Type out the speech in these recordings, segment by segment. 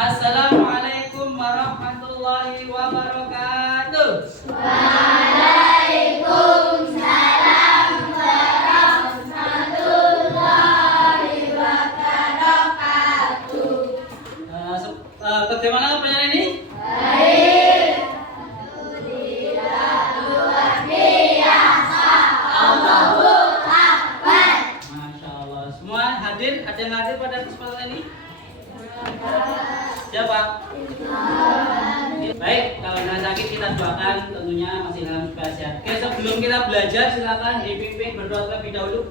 Assalamualaikum warahmatullahi wabarakatuh. Waalaikumsalam warahmatullahi wabarakatuh. Bagaimana penyanyi ini? Baik. Alhamdulillah, luar biasa. Allahu Akbar. Masya Allah. Semua hadir? Ada yang hadir pada kesempatan ini? Siapa? Baik, kalau nggak sakit kita doakan tentunya masih dalam supaya sehat. Oke, sebelum kita belajar silakan dipimpin berdoa terlebih dahulu.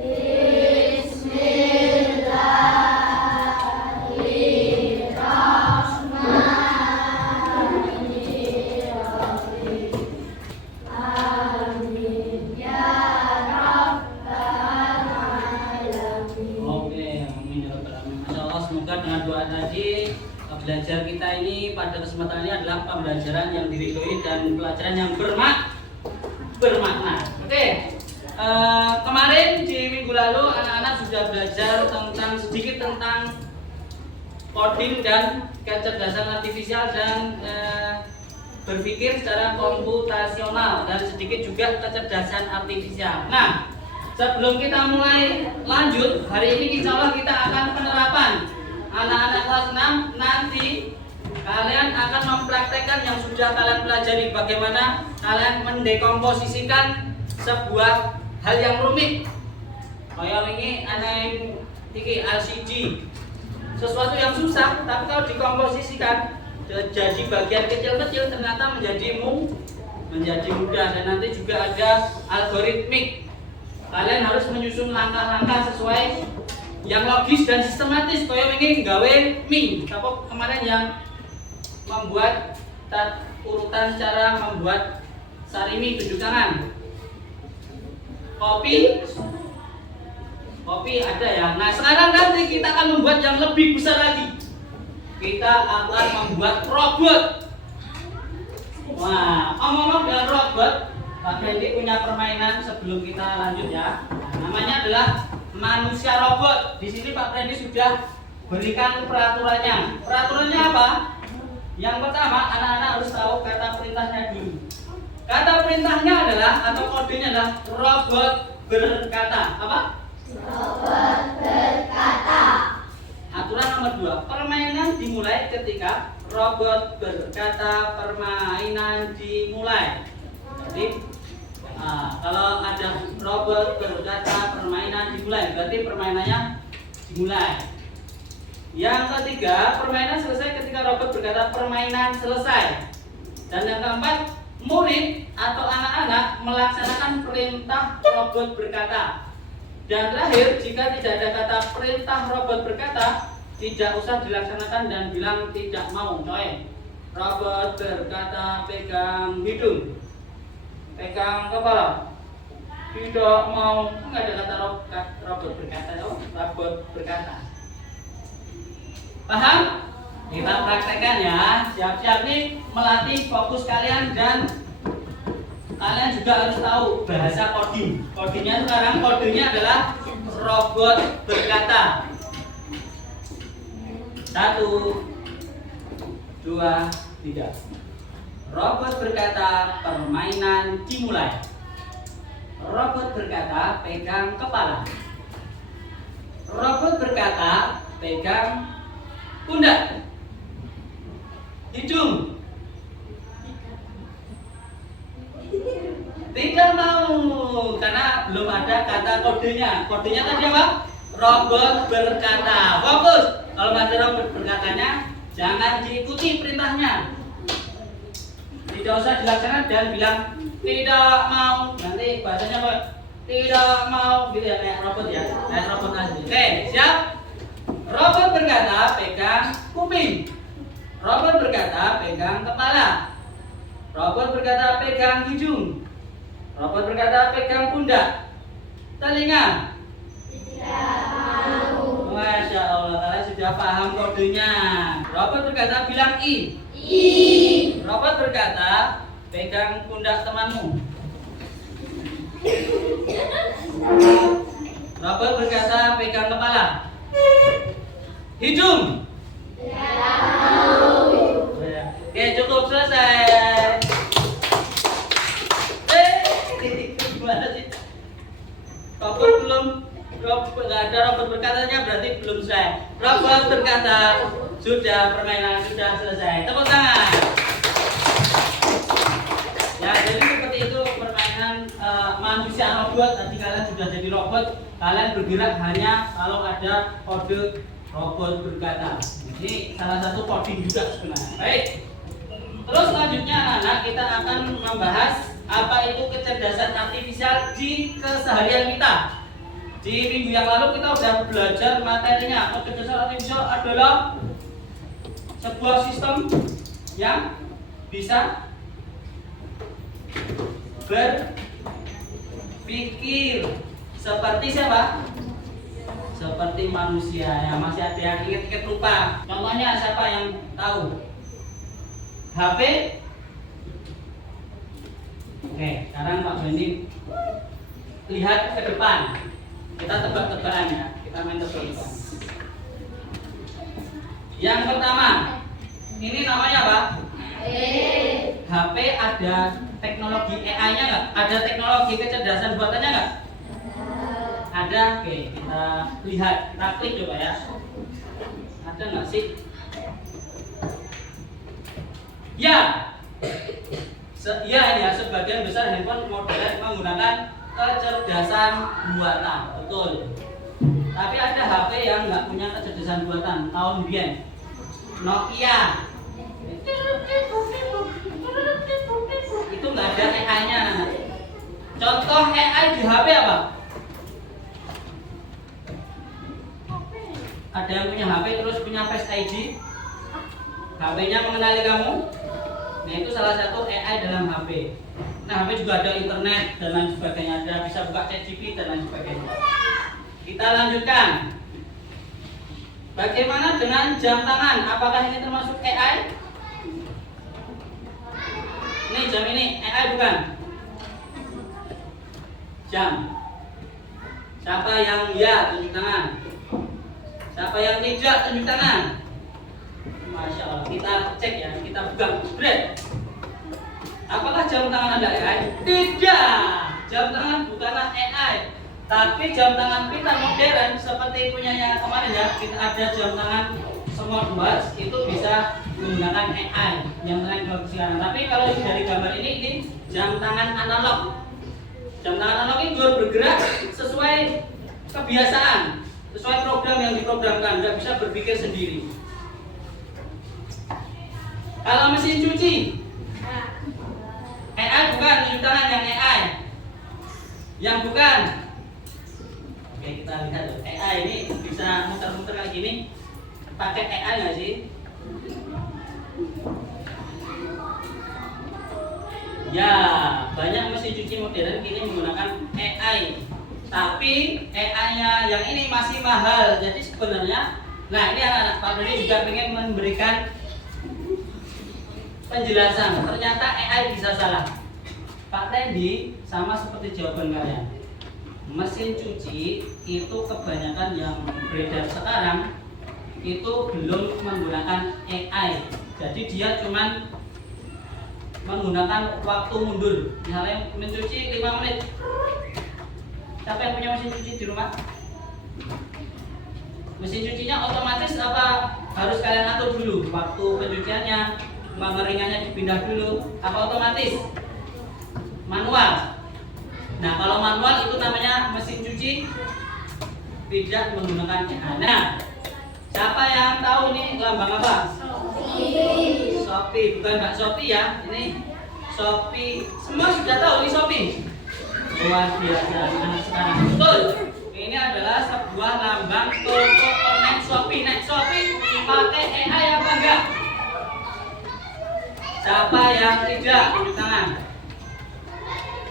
Bismillahirrahmanirrahim. Amin ya rabbal alamin. Oke, amin ya rabbal alamin. Masya Allah, semoga dengan doa tadi belajar kita ini pada kesempatan ini adalah pembelajaran yang diridhoi dan pelajaran yang bermakna. Oke, kemarin di minggu lalu anak-anak sudah belajar sedikit tentang coding dan kecerdasan artifisial dan berpikir secara komputasional dan sedikit juga kecerdasan artifisial. Nah, sebelum kita mulai lanjut, hari ini insya Allah kita akan penerapan. Anak-anak kelas 6 nanti kalian akan mempraktekkan yang sudah kalian pelajari, bagaimana kalian mendekomposisikan sebuah hal yang rumit. Kayak ini anak ini LCD, sesuatu yang susah, tapi kalau dikomposisikan jadi bagian kecil-kecil ternyata menjadi mudah. Dan nanti juga ada algoritmik. Kalian harus menyusun langkah-langkah sesuai yang logis dan sistematis. Kayak ini gawe mie. Tapi kemarin yang membuat urutan cara membuat sarimi, tunjuk tangan. Kopi ada ya. Nah, sekarang nanti kita akan membuat yang lebih besar lagi. Kita akan membuat robot. Wah, omong-omong dengan robot, Pak Fendi punya permainan sebelum kita lanjut ya. Nah, namanya adalah manusia robot. Di sini Pak Fendi sudah berikan peraturannya. Peraturannya apa? Yang pertama, anak-anak harus tahu kata perintahnya dulu. Kata perintahnya adalah atau kodenya adalah robot berkata. Apa? Robot berkata. Aturan nomor 2, permainan dimulai ketika robot berkata permainan dimulai. Jadi kalau ada robot berkata permainan dimulai, berarti permainannya dimulai. Yang ketiga, permainan selesai ketika robot berkata permainan selesai. Dan yang keempat, murid atau anak-anak melaksanakan perintah robot berkata. Dan terakhir, jika tidak ada kata perintah robot berkata, tidak usah dilaksanakan dan bilang tidak mau. Coy, robot berkata pegang hidung, pegang kepala, tidak mau. Nggak ada kata robot berkata. Robot berkata. Paham? Kita praktekkan ya. Siap-siap nih melatih fokus kalian dan kalian juga harus tahu bahasa coding. Codingnya sekarang kodenya adalah robot berkata. 1, 2, 3. Robot berkata permainan dimulai. Robot berkata pegang kepala. Robot berkata pegang pundak. Hidung. Tidak mau karena belum ada kata kodenya. Kodenya tadi apa? Robot berkata. Fokus. Kalau nggak ada robot berkatanya, jangan diikuti perintahnya. Tidak usah dilaksanakan dan bilang tidak mau. Nanti bahasanya apa? Tidak mau gitu ya, kayak robot ya. Kayak robot asli. Oke, siap? Robot berkata pegang kuping. Robot berkata pegang kepala. Robot berkata pegang hidung. Robot berkata pegang pundak. Telinga. Tidak mau. Masya Allah, kalian sudah paham kodenya. Robot berkata bilang I. Robot berkata pegang pundak temanmu. Robot berkata pegang kepala. Hidung. Oke, cukup selesai. Gimana sih? Robot belum, robot nggak ada robot berkatanya berarti belum selesai. Robot berkata sudah, permainan sudah selesai. Tepuk tangan. Ya, jadi seperti itu permainan manusia robot. Tadi kalian sudah jadi robot, kalian bergerak hanya kalau ada kode robot berkata. Ini salah satu coding juga sebenarnya. Baik. Terus selanjutnya anak-anak kita akan membahas apa itu kecerdasan artifisial di keseharian kita. Di minggu yang lalu kita sudah belajar materinya. Kecerdasan artifisial adalah sebuah sistem yang bisa berpikir seperti siapa? Seperti manusia. Ya, masih ada yang ingat-ingat lupa. Contohnya siapa yang tahu? HP. Oke, sekarang Pak Doni lihat ke depan. Kita tebak-tebakan ya. Kita main tebak-tebakan. Yang pertama, ini namanya apa? HP ada teknologi AI-nya nggak? Ada teknologi kecerdasan buatannya nggak? Ada. Oke, kita lihat. Kita klik coba ya. Ada nggak sih? Ya. Ya, ini ya, sebagian besar handphone modern menggunakan kecerdasan buatan. Betul. Tapi ada HP yang nggak punya kecerdasan buatan. Tahun biyen. Nokia. Itu nggak ada AI-nya. Contoh AI di HP apa? Ada yang punya HP terus punya Face ID. HP-nya mengenali kamu. Nah, itu salah satu AI dalam HP. Nah, HP juga ada internet dan lain sebagainya. Ada bisa buka ChatGPT dan lain sebagainya. Kita lanjutkan. Bagaimana dengan jam tangan? Apakah ini termasuk AI? Ini jam ini AI bukan? Jam. Siapa yang ya tunjuk tangan? Siapa yang tidak tunjuk tangan? Masya Allah, kita cek ya, kita pegang. Bread. Apakah jam tangan Anda AI? Tidak. Jam tangan bukanlah AI. Tapi jam tangan kita modern seperti punyanya kemarin ya, kita ada jam tangan smartwatch itu bisa menggunakan AI yang tren sekarang. Tapi kalau dari gambar ini jam tangan analog. Jam tangan analog ini bergerak sesuai kebiasaan, sesuai program yang diprogramkan, nggak bisa berpikir sendiri. Kalau mesin cuci, AI bukan, tunjuk tangan yang AI. Yang bukan. Oke, kita lihat AI ini bisa muter-muter kayak gini. Pakai AI nggak sih? Ya, banyak mesin cuci modern kini menggunakan AI. Tapi AI-nya yang ini masih mahal. Jadi sebenarnya, nah ini anak-anak Pak Doni juga ingin memberikan penjelasan. Ternyata AI bisa salah. Pak Tendi sama seperti jawaban kalian. Mesin cuci itu kebanyakan yang beredar sekarang itu belum menggunakan AI. Jadi dia cuman menggunakan waktu mundur. Misalnya mencuci 5 menit. Siapa yang punya mesin cuci di rumah? Mesin cucinya otomatis apa harus kalian atur dulu? Waktu pencuciannya, pengeringannya dipindah dulu. Apa otomatis? Manual. Nah, kalau manual itu namanya mesin cuci tidak menggunakan AI. Nah, siapa yang tahu ini lambang apa? Shopee, bukan Mbak Shopee ya. Ini Shopee. Semua sudah tahu ini Shopee. Luar biasa anak sekarang. Betul. Ini adalah sebuah lambang toko online Shopee. Nah, Shopee pakai AI apa enggak? Siapa yang tidak? Tunjuk tangan.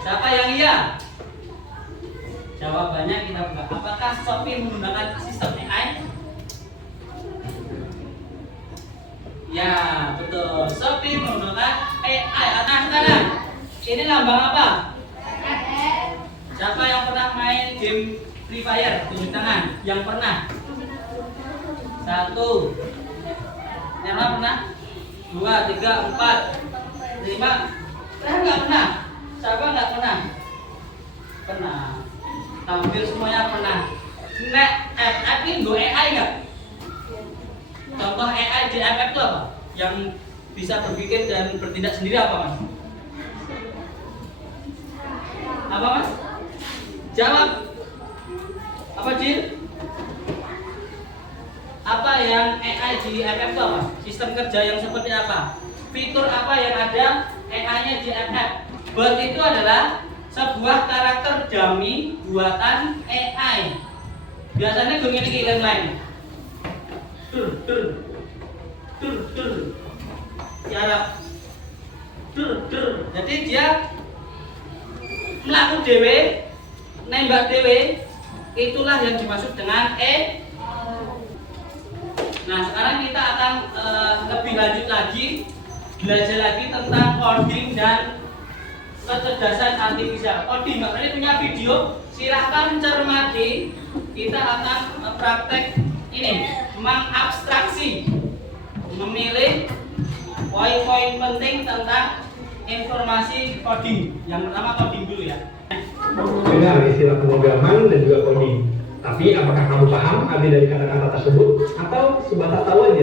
Siapa yang iya? Jawabannya kita buka. Apakah Shopee menggunakan sistem AI? Ya, betul. Shopee menggunakan AI. Nah, sekarang ini lambang apa? Siapa yang pernah main game Free Fire? Tunjuk tangan. Yang pernah. 1, 2, Erma pernah? 2, 3, 4, 5. Saya nggak pernah. Siapa nggak pernah? Pernah. Hampir semuanya pernah. Nek FF ini go AI nggak? Contoh AI di FF itu apa? Yang bisa berpikir dan bertindak sendiri apa, Mas? Apa, Mas? Jawab. Apa, Jil? Apa yang AI di FF itu apa? Sistem kerja yang seperti apa? Fitur apa yang ada AI-nya di FF? Bot itu adalah sebuah karakter dummy buatan AI. Biasanya gue ini lain-lain. Dur. Tiarap. Dur. Jadi dia melaku dewe, nembak dewe, itulah yang dimaksud dengan AI. Nah, sekarang kita akan lebih lanjut lagi, belajar lagi tentang coding dan kecerdasan artifisial. Coding, Mbak Rani punya video, silahkan cermati. Kita akan praktek ini, mengabstraksi, memilih poin-poin penting tentang informasi coding. Yang pertama coding dulu ya. Dengar istilah pemrograman dan juga coding. Tapi apakah kamu paham arti dari kata-kata tersebut atau sebatas tahu aja?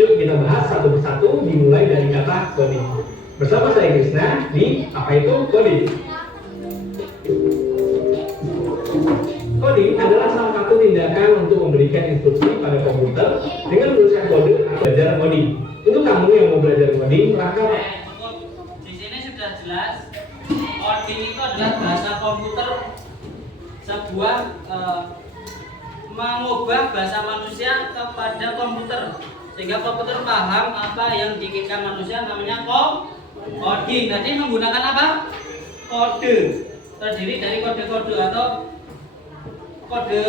Yuk kita bahas satu persatu dimulai dari kata coding. Bersama saya Krisna di Apa Itu Coding. Coding adalah salah satu tindakan untuk memberikan instruksi pada komputer dengan menuliskan kode atau belajar coding. Untuk kamu yang mau belajar coding, rangka Di sini sudah jelas, coding itu adalah bahasa komputer, sebuah mengubah bahasa manusia kepada komputer sehingga komputer paham apa yang diinginkan manusia, namanya coding. Jadi menggunakan apa? Kode, terdiri dari kode-kode atau kode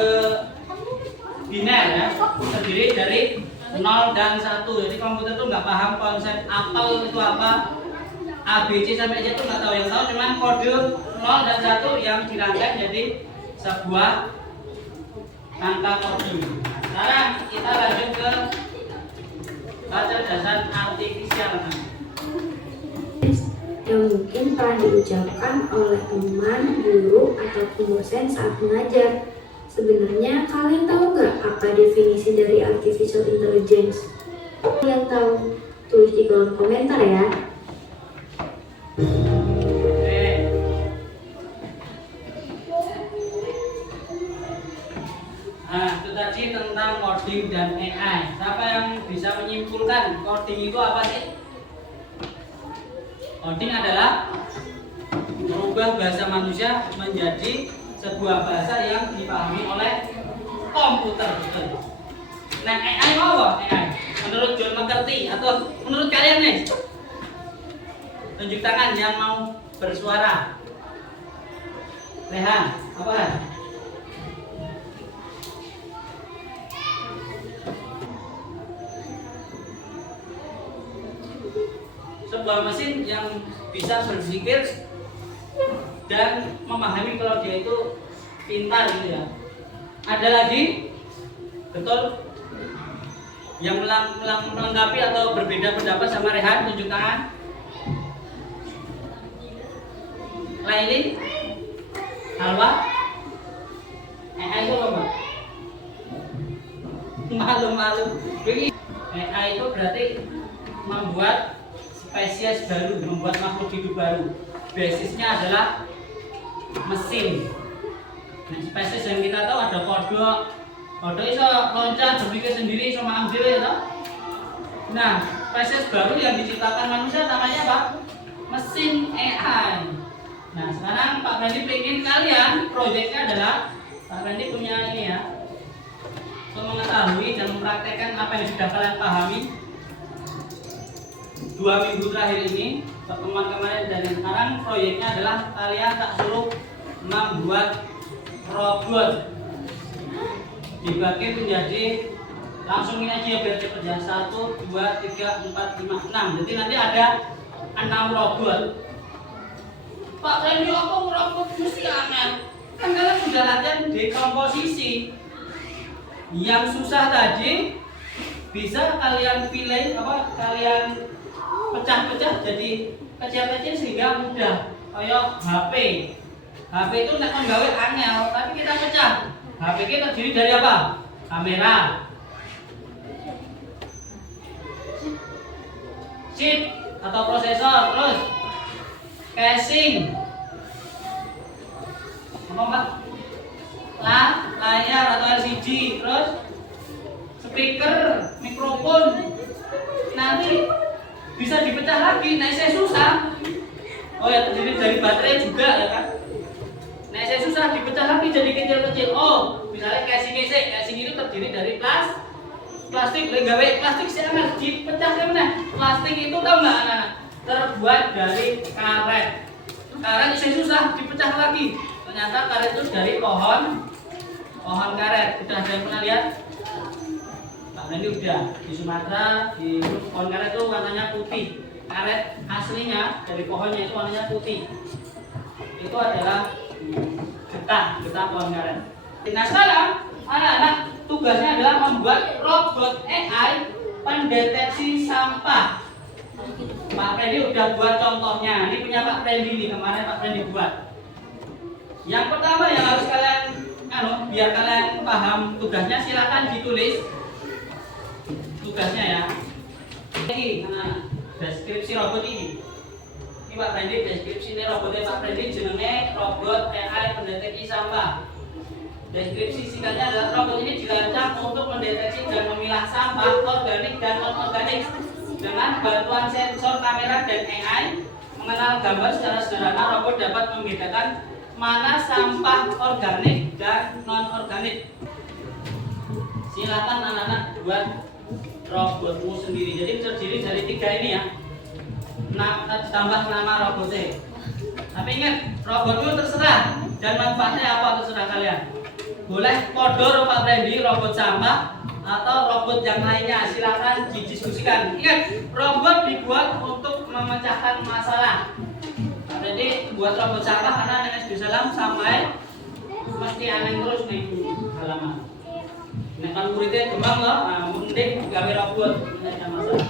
biner ya, terdiri dari 0 dan 1. Jadi komputer tuh nggak paham konsep apel itu apa, ABC sampai Z itu nggak tahu, yang tahu cuma kode 0 dan 1 yang dirangkai jadi sebuah angka coding. Sekarang kita lanjut ke kecerdasan artifisial. Yang mungkin pernah diucapkan oleh teman, guru, ataupun dosen saat mengajar. Sebenarnya kalian tahu nggak apa definisi dari artificial intelligence? Kalian tahu? Tulis di kolom komentar ya. Nah, itu tadi tentang coding dan AI. Siapa yang bisa menyimpulkan coding itu apa sih? Coding adalah merubah bahasa manusia menjadi sebuah bahasa yang dipahami oleh komputer. Nah, AI mau apa? AI menurut John McCarthy atau menurut kalian nih? Tunjuk tangan yang mau bersuara. Rehan, apa kan? Sebuah mesin yang bisa berpikir dan memahami kalau dia itu pintar gitu ya. Ada lagi, betul, yang melengkapi atau berbeda pendapat sama Rehan, tunjuk tangan. Laili, Halwa, AI itu apa? Malu-malu. AI itu berarti membuat spesies baru, membuat makhluk hidup baru. Basisnya adalah mesin. Nah, spesies yang kita tahu ada kodok. Kodok itu loncat, berpikir sendiri, sama ambil ya. Nah, spesies baru yang diciptakan manusia namanya apa? Mesin AI. Nah, sekarang Pak Randy pengen kalian, proyeknya adalah Pak Randy punya ini ya, untuk mengetahui dan mempraktekkan apa yang sudah kalian pahami 2 minggu terakhir ini, pertemuan kemarin dan yang sekarang. Proyeknya adalah kalian tak suruh membuat robot, dibagi menjadi, langsung ini aja ya biar cepet ya, 1, 2, 3, 4, 5, 6. Jadi nanti ada 6 robot. Pak Randy, apa robot mesti angel? Kan kalian sudah latihan dekomposisi. Yang susah tadi bisa kalian pilih kalian pecah-pecah jadi kecil-kecil sehingga mudah. Kayak HP. HP itu nek kon gawe angel, tapi kita pecah. HP kita terdiri dari apa? Kamera, chip atau prosesor, terus casing, apa Mbak? Layar atau LCD, terus speaker, mikrofon. Nanti bisa dipecah lagi. Nah, saya susah. Oh ya, terdiri dari baterai juga ya kan. Nah, saya susah dipecah lagi jadi kecil-kecil. Oh, misalnya casing itu terdiri dari plastik, gawe plastik sih anak dipecah mana? Plastik itu tahu nggak anak? Terbuat dari karet. Karet saya susah dipecah lagi. Ternyata karet itu dari pohon karet. Udah ada yang pernah lihat? Nah, ini udah di Sumatera, di pohon karet itu warnanya putih. Karet aslinya dari pohonnya itu warnanya putih. Itu adalah getah pohon karet. Nah, sekarang anak-anak tugasnya adalah membuat robot AI pendeteksi sampah. Pak Freddy udah buat contohnya. Ini punya Pak Freddy nih, kemarin Pak Freddy buat. Yang pertama yang harus kalian biar kalian paham tugasnya, silakan ditulis tugasnya ya. Ini deskripsi robot ini. Ini Pak Freddy deskripsi ini robotnya Pak Freddy jenenge robot AI pendeteksi sampah. Deskripsi singkatnya adalah robot ini dirancang untuk mendeteksi dan memilah sampah organik dan non-organik dengan bantuan sensor kamera dan AI. Mengenal gambar secara sederhana, robot dapat membedakan mana sampah organik dan non-organik. Silakan anak-anak buat robotmu sendiri. Jadi terdiri dari 3 ini ya. Ditambah nama robotnya. Tapi ingat, robotmu terserah dan manfaatnya apa terserah kalian. Boleh kodor Pak Freddy robot sampah atau robot yang lainnya, silakan didiskusikan. Ingat, robot dibuat untuk memecahkan masalah. Pak Freddy buat robot sampah karena dengan SD Salam sampai mesti aneh terus nih halaman. Nek kan muridnya kembang loh, mending gawe robot, tidak ada masalah.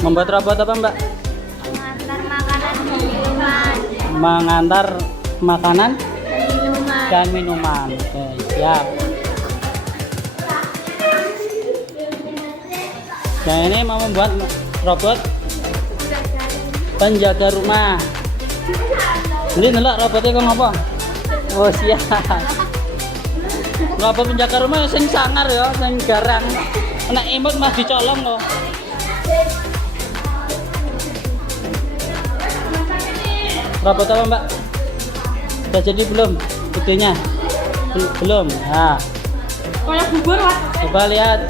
Membuat robot apa Mbak? Mengantar makanan dan minuman. Mengantar makanan Minuman. dan minuman. Oke, siap. Nah, ini mau membuat robot penjaga rumah. Ini nelak robotnya kok apa? Oh siap. Robot penjaga rumah sing sangar ya, sing garang. Nek imut mah dicolong loh. Robot apa Mbak? Udah jadi belum videonya? Belum. Nah, Kayak bubur Pak. coba lihat.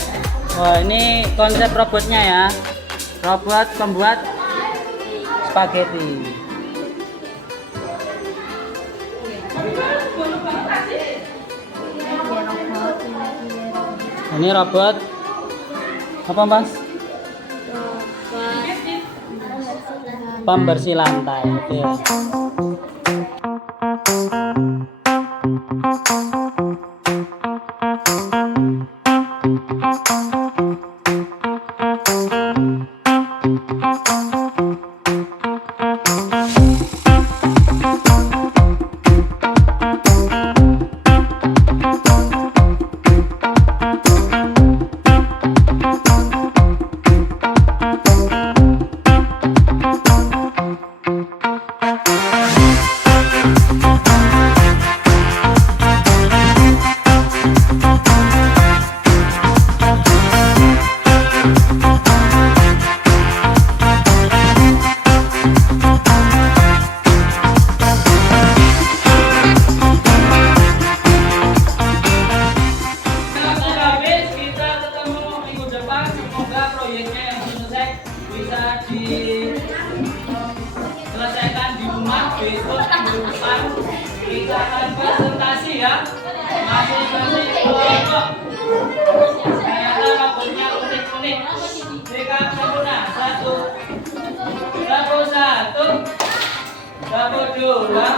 Wah, ini konsep robotnya ya. Robot pembuat spaghetti. Ini robot apa Mas? Pembersih lantai. Oke. Kita akan presentasi ya. Masing-masing kelompok. Ternyata rambutnya unik-unik. Berikan sempurna. Satu. Sapu satu. Sapu dua.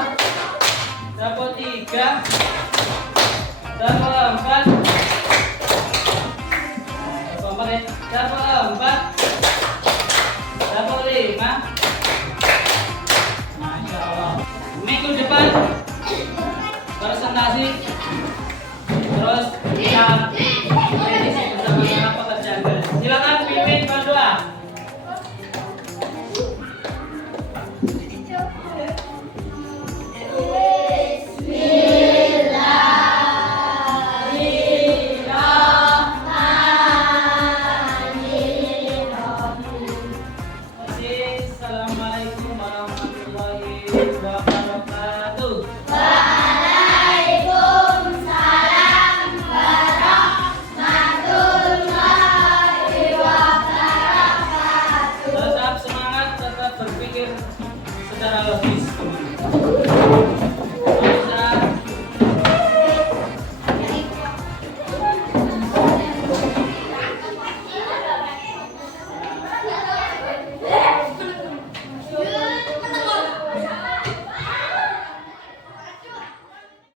Sapu tiga. Sapu empat. Sapu empat. Sapu lima. Masya Allah. Minggu depan presentasi terus kita prediksi